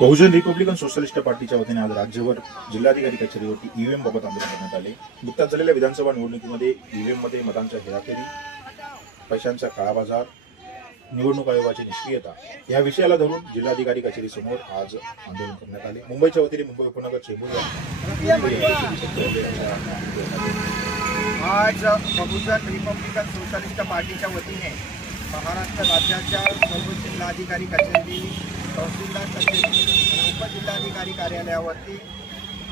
बहुजन Republican socialist पार्टीच्या वतीने आज राज्यभर जिल्हाधिकारी कचेरीवरती ईव्हीएम बाबत आंदोलन करण्यात आले। नुकत्याच झालेल्या विधानसभा निवडणुकीमध्ये ईव्हीएम मध्ये मतांच्या हेराफेरी, पैशांचा काळाबाजार, निवडणूक आयोगाची निष्क्रियता या विषयाला धरून जिल्हाधिकारी कचेरी समोर आज आंदोलन करण्यात आले। मुंबईच्या वतीने मुंबई उपनगर चेंबूर आज बहुजन रिपब्लिकन सोशलिस्ट पार्टीच्या वतीने महाराष्ट्र राज्याच्या सर्व जिल्हाधिकारी कचेरी, तहसीलदार कचेरी आणि उपजिल्हाधिकारी कार्यालयावरती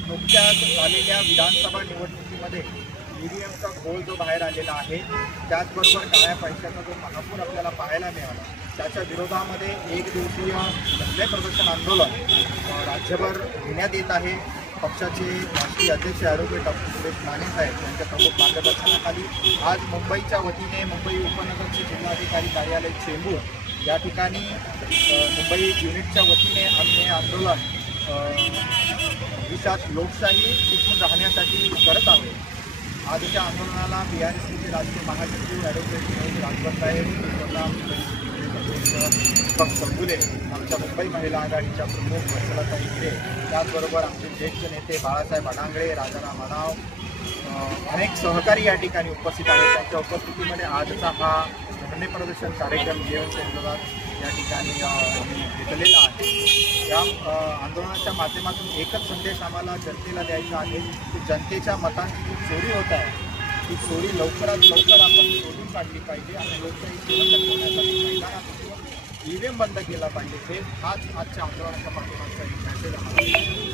नुकत्याच झालेल्या विधानसभा निवडणुकीमध्ये ईव्हीएमचा घोळ जो बाहेर आलेला आहे, त्याचबरोबर काळ्या पैशाचा जो महापूर आपल्याला पाहायला मिळाला, त्याच्या विरोधामध्ये एक दिवसीय धरणे प्रदर्शन आंदोलन राज्यभर घेण्यात येत आहे। पक्षाचे राष्ट्रीय अध्यक्ष ॲडव्होकेट डॉक्टर सुरेश राणे साहेब यांच्या प्रमुख मार्गदर्शनाखाली आज मुंबईच्या वतीने मुंबई उपनगरचे जिल्हाधिकारी कार्यालय चेंबूर या ठिकाणी मुंबई युनिटच्या वतीने आम्ही हे आंदोलन देशात लोकशाही टिकून राहण्यासाठी करत आहोत। आजच्या आंदोलनाला BRSPचे राष्ट्रीय महासचिव ॲडव्होकेट राजभर साहेब, संगुले, आमच्या मुंबई महिला आघाडीच्या प्रमुख वत्सलाताई हिरे, त्याचबरोबर आमचे ज्येष्ठ नेते बाळासाहेब अडांगळे, राजाराम अनाव, अनेक सहकारी या ठिकाणी उपस्थित आहेत। त्यांच्या उपस्थितीमध्ये आजचा हा धरणे प्रदर्शन कार्यक्रम जेवण केंद्रात या ठिकाणी घेतलेला आहे। या आंदोलनाच्या माध्यमातून एकच संदेश आम्हाला जनतेला द्यायचा आहे की जनतेच्या मतांची जी चोरी होत आहे, ती चोरी लवकरात लवकर आपण शोधून काढली पाहिजे आणि लोकशाही सुरक्षित होण्यासाठी मैदानात ईव्हीएम बंद केला पाहिजे। हाच आजच्या आंदोलनाच्या माध्यमातून एक मेसेज आम्हाला